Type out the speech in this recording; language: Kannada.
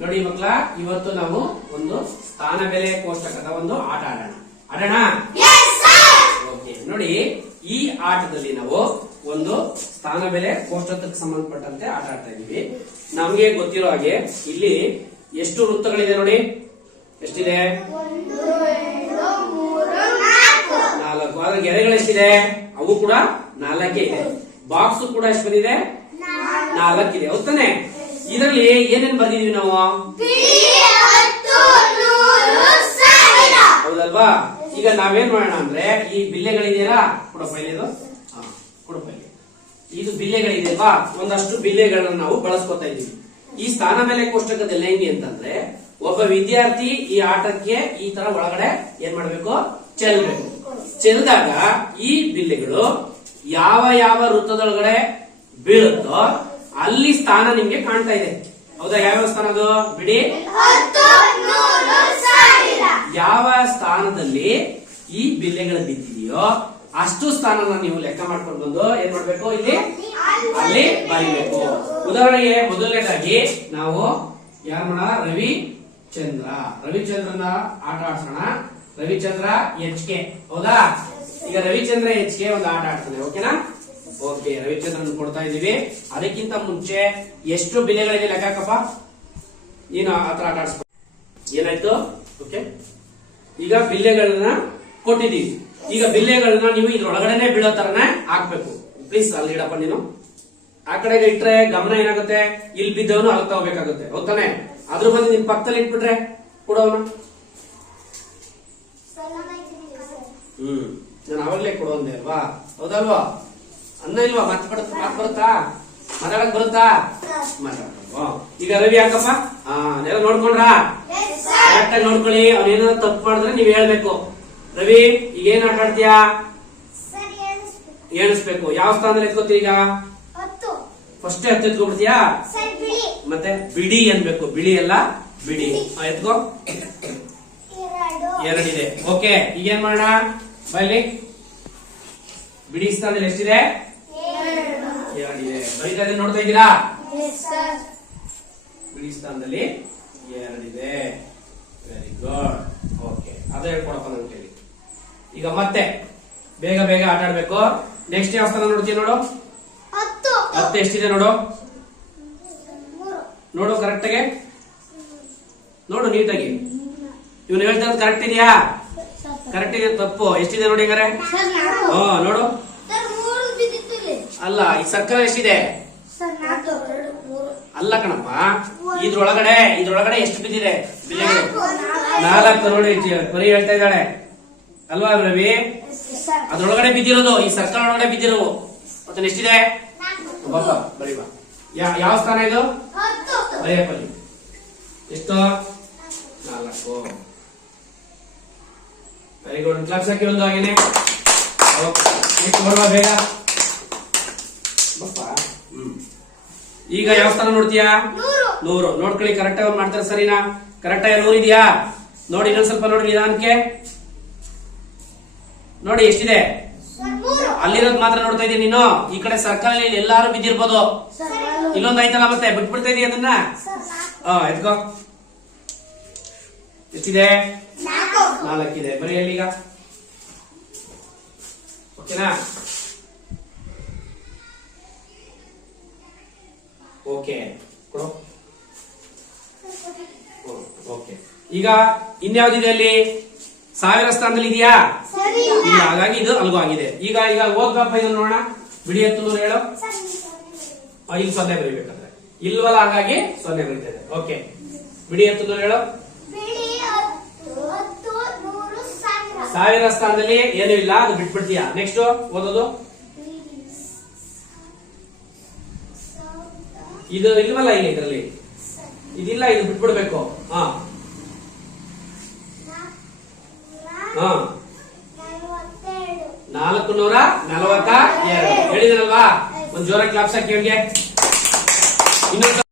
ನೋಡಿ ಮಕ್ಕಳ ಇವತ್ತು ನಾವು ಒಂದು ಸ್ಥಾನ ಬೆಲೆ ಕೋಷ್ಟಕದ ಒಂದು ಆಟ ಆಡೋಣ. ಆಡೋಣ? ಓಕೆ ನೋಡಿ ಈ ಆಟದಲ್ಲಿ ನಾವು ಒಂದು ಸ್ಥಾನ ಬೆಲೆ ಕೋಷ್ಟಕಕ್ಕೆ ಸಂಬಂಧಪಟ್ಟಂತೆ ಆಟ ಆಡ್ತಾ ಇದೀವಿ ನಮ್ಗೆ ಗೊತ್ತಿರೋ ಹಾಗೆ ಇಲ್ಲಿ ಎಷ್ಟು ವೃತ್ತಗಳಿದೆ ನೋಡಿ? ಎಷ್ಟಿದೆ? ನಾಲ್ಕು. ಅದ್ರ ಗೆರೆಗಳು ಎಷ್ಟಿದೆ ಅವು ಕೂಡ ನಾಲ್ಕೇ ಇದೆ. ಬಾಕ್ಸ್ ಕೂಡ ಎಷ್ಟು ಬಂದಿದೆ? ನಾಲ್ಕಿದೆ ಹೌದಾನೆ ಇದರಲ್ಲಿ ಏನೇನ್ ಬರ್ದಿದೀವಿ ನಾವು? ಹೌದಲ್ವಾ? ಈಗ ನಾವೇನ್ ಮಾಡೋಣ ಅಂದ್ರೆ ಈ ಬಿಲ್ಲೆಗಳಿದೆಯಲ್ಲ ಕೊಡಪ್ಪ ಇದು ಕೊಡಪ್ಪ ಇದು ಬಿಲ್ಲೆಗಳಿದೆಯಲ್ವಾ ಒಂದಷ್ಟು ಬಿಲ್ಲೆಗಳನ್ನ ನಾವು ಬಳಸ್ಕೊತಾ ಇದೀವಿ ಈ ಸ್ಥಾನ ಮೇಲೆ ಕೋಷ್ಟಕದಲ್ಲಿ ಹೆಂಗೆ ಅಂತಂದ್ರೆ, ಒಬ್ಬ ವಿದ್ಯಾರ್ಥಿ ಈ ಆಟಕ್ಕೆ ಈ ತರ ಒಳಗಡೆ ಏನ್ ಮಾಡ್ಬೇಕು? ಚೆಲ್ಬೇಕು. ಚೆಲ್ದಾಗ ಈ ಬಿಲ್ಲೆಗಳು ಯಾವ ಯಾವ ವೃತ್ತದೊಳಗಡೆ ಬೀಳುತ್ತೋ ಅಲ್ಲಿ ಸ್ಥಾನ ನಿಮ್ಗೆ ಕಾಣ್ತಾ ಇದೆ. ಹೌದಾ? ಯಾವ ಸ್ಥಾನ ಅದು? ಬಿಡಿ. ಯಾವ ಸ್ಥಾನದಲ್ಲಿ ಈ ಬಿಲ್ಲೆಗಳು ಬಿದ್ದಿದೆಯೋ ಅಷ್ಟು ಸ್ಥಾನನ ನೀವು ಲೆಕ್ಕ ಮಾಡ್ಕೊಂಡು ಬಂದು ಏನ್ ಮಾಡ್ಬೇಕು ಇಲ್ಲಿ? ಅಲ್ಲಿ ಬರೀಬೇಕು. ಉದಾಹರಣೆಗೆ ಮೊದಲನೇದಾಗಿ ನಾವು ಯಾರ ರವಿ ಚಂದ್ರ ರವಿಚಂದ್ರನ ಆಟ ಆಡ್ಸೋಣ. Ravichandra H K. ಹೌದಾ? ಈಗ ರವಿಚಂದ್ರ ಎಚ್ ಕೆ ಒಂದು ಆಟ ಆಡ್ತಾನೆ. ಓಕೆನಾ? ಓಕೆ ರವಿಚಂದ್ರನ್ ಕೊಡ್ತಾ ಇದೀವಿ ಅದಕ್ಕಿಂತ ಮುಂಚೆ ಎಷ್ಟು ಬೆಲೆಗಳಿದೆ ಲೆಕ್ಕ ಹಾಕಪ್ಪ? ನೀನು ಆತರ ಆಟ ಆಡಿಸ್ಬೋದು ಏನಾಯ್ತು? ಓಕೆ ಈಗ ಬಿಲ್ಲೆಗಳನ್ನ ಕೊಟ್ಟಿದ್ದೀವಿ. ಈಗ ಬಿಲ್ಲೆಗಳನ್ನ ನೀವು ಇದ್ರೊಳಗಡೆನೆ ಬೀಳೋ ತರನೇ ಹಾಕ್ಬೇಕು. ಪ್ಲೀಸ್ ಅಲ್ಲಿ ಇಡಪ್ಪ ನೀನು. ಆ ಕಡೆ ಇಟ್ರೆ ಗಮನ ಏನಾಗುತ್ತೆ? ಇಲ್ಲಿ ಬಿದ್ದವನು ಅಲ್ಲಿ ತಗೋಬೇಕಾಗುತ್ತೆ ಹೌದಾನೆ ಅದ್ರ ಬಂದು ನಿನ್ ಪಕ್ಕದಲ್ಲಿ ಇಟ್ಬಿಟ್ರೆ ಕೊಡೋನು. ಹ್ಮ್. ನಾನು ಅವಾಗ್ಲೇ ಕೊಡೋಂದೆ ಅಲ್ವಾ? ಹೌದಲ್ವಾ? ಅನ್ನ ಇಲ್ವಾ? ಮತ್ತೆ ಬರುತ್ತ ಮಾತ್ ಬರುತ್ತಾ? ಮಾತಾಡಕ್ ಬರುತ್ತಾ? ಈಗ ರವಿ ಯಾಕಪ್ಪ? ಅದೆಲ್ಲ ನೋಡ್ಕೊಂಡ್ರಾ? ಕರೆಕ್ಟ್ ಆಗಿ ನೋಡ್ಕೊಳ್ಳಿ. ಅವನೇನಾದ್ರು ತಪ್ಪು ಮಾಡಿದ್ರೆ ನೀವ್ ಹೇಳ್ಬೇಕು. ರವಿ ಈಗ ಏನ್ ಆಟ ಆಡ್ತೀಯಾ? ಎಣಿಸ್ಬೇಕು. ಯಾವ ಸ್ಥಾನದಲ್ಲಿ ಎತ್ಕೋತಿ ಈಗ? ಫಸ್ಟ್ ಹತ್ತು ಎತ್ಕೊಬಿಡ್ತೀಯಾ? ಮತ್ತೆ ಬಿಡಿ ಅನ್ಬೇಕು. ಬಿಳಿ ಅಲ್ಲ ಬಿಡಿ. ಎತ್ಕೋ. ಎರಡಿದೆ. ಓಕೆ ಈಗ ಏನ್ ಮಾಡೋಣ? ಬೈಲಿ. ಬಿಡಿ ಸ್ಥಾನದಲ್ಲಿ ಎಷ್ಟಿದೆ? ಎರಡಿದೆ ಇದೆ ನೋಡ್ತಾ ಇದ್ದೀರಾ? ಬಿಡಿ ಸ್ಥಾನದಲ್ಲಿ ಎರಡಿದೆ. ವೆರಿ ಗುಡ್ ಓಕೆ ಅದೇ ಹೇಳ್ಕೊಡಪ್ಪ ನನ್ ಹೇಳಿ ಈಗ ಮತ್ತೆ ಬೇಗ ಬೇಗ ಆಟ ಆಡ್ಬೇಕು. ನೆಕ್ಸ್ಟ್ ಯಾವ ಸ್ಥಾನ ನೋಡ್ತೀವಿ ನೋಡು? ಮತ್ತೆ ಎಷ್ಟಿದೆ ನೋಡು? ನೋಡು ಕರೆಕ್ಟಾಗಿ ನೋಡು ನೀಟಾಗಿ. ಇವನು ಹೇಳ್ತಾ ಕರೆಕ್ಟ್ ಇದೆಯಾ? ಕರೆಕ್ಟ್ ಇದೆ ತಪ್ಪು. ಎಷ್ಟಿದೆ ನೋಡಿ ಹಂಗಾರೆ? ಹಾ ನೋಡು. ಅಲ್ಲ ಈ ಸರ್ಕಲ್ ಎಷ್ಟಿದೆ? ಅಲ್ಲ ಕಣಪ್ಪ ಇದ್ರೊಳಗಡೆ ಇದ್ರೊಳಗಡೆ ಎಷ್ಟು ಬಿದ್ದಿದೆ? ನಾಲ್ಕು. ನೋಡಿ ಪರಿ ಹೇಳ್ತಾ ಇದ್ದಾಳೆ. ಅಲ್ವಾ ರವಿ? ಅದ್ರೊಳಗಡೆ ಬಿದ್ದಿರೋದು ಈ ಸರ್ಕಲ್ ಒಳಗಡೆ ಬಿದ್ದಿರು ಮತ್ತೆ ಎಷ್ಟಿದೆ? ಬರೀವಾ ಬರೀ ಬಾ. ಯಾ- ಯಾವ ಸ್ಥಾನ ಇದು? ಬರೆಯಪ್ಪ ಎಷ್ಟು? ನಾಲ್ಕು. ವೆರಿ ಗುಡ್ ಕ್ಲಾಸ್ ಹಾಕಿ ಒಂದು ಹಾಗೇನೆ. ಬೇಗ. ಹ್ಮ್. ಈಗ ಯಾವ ಸ್ಥಾನ ನೋಡ್ತೀಯಾ? ನೂರು. ನೋಡ್ಕೊಳ್ಳಿ ಕರೆಕ್ಟ್ ಆಗಿ ಮಾಡ್ತಾರೆ ಸರಿನಾ? ಕರೆಕ್ಟ್ ಆಗಿ ನೂರು ಇದೆಯಾ ನೋಡಿ ಇನ್ನೊಂದ್ ಸ್ವಲ್ಪ ನೋಡಿ ನಿಧಾನಕ್ಕೆ. ನೋಡಿ ಎಷ್ಟಿದೆ? ಅಲ್ಲಿರೋದ್ ಮಾತ್ರ ನೋಡ್ತಾ ಇದೀನಿ ನೀನು? ಈ ಕಡೆ ಸರ್ಕಲ್ ಎಲ್ಲಾರು ಬಿದ್ದಿರ್ಬೋದು. ಇಲ್ಲೊಂದ್ ಆಯ್ತಲ್ಲ ಮತ್ತೆ? ಬಿಟ್ಬಿಡ್ತಾ ಇದೀಯ ಅದನ್ನ? ಎದ್ಕೋ ಎತ್ಕೋ. ಎಷ್ಟಿದೆ? ನಾಲ್ಕಿದೆ. ಬರೀ ಹೇಳಿ ಈಗ? ಓಕೆನಾ? ಓಕೆ ಓಕೆ ಈಗ ಇನ್ಯಾವ್ದಿದೆ ಅಲ್ಲಿ ಸಾವಿರ ಸ್ಥಾನದಲ್ಲಿ ಇದೆಯಾ? ಇಲ್ಲ. ಹಾಗಾಗಿ ಇದು ಅಲ್ಗೂ ಆಗಿದೆ. ಈಗ ಈಗ ಓದ್ಕಪ್ಪ ಇದನ್ನ ನೋಡೋಣ. ಬಿಡಿ ಎತ್ತು ಹೇಳೋ. ಇಲ್ಲಿ ಸೊನ್ನೆ ಬರೀಬೇಕಂದ್ರೆ. ಇಲ್ವಲ್ಲ ಹಾಗಾಗಿ ಸೊನ್ನೆ ಬರೀತದೆ ಓಕೆ ಬಿಡಿ ಎತ್ತು ಹೇಳು. ಸಾವಿರ. ಸ್ಥಾನದಲ್ಲಿ ಏನೂ ಇಲ್ಲ ಅದು ಬಿಟ್ಬಿಡ್ತೀಯಾ? ನೆಕ್ಸ್ಟ್ ಓದೋದು? ಇದು ಇಲ್ವಲ್ಲ ಇಲ್ಲಿ ಇದರಲ್ಲಿ? ಇದಿಲ್ಲ, ಇದು ಬಿಟ್ಬಿಡ್ಬೇಕು. ಹಾ. ಹಾ. ನಾಲ್ಕು ನೂರ ನಲವತ್ತ ಎರಡು. ಹೇಳಿದ್ರಲ್ವಾ ಒಂದ್ ಜೋರ ಕ್ಲಾಪ್ಸ್ ಹಾಕಿ ಅವ್ರಿಗೆ ಇನ್ನೊಂದು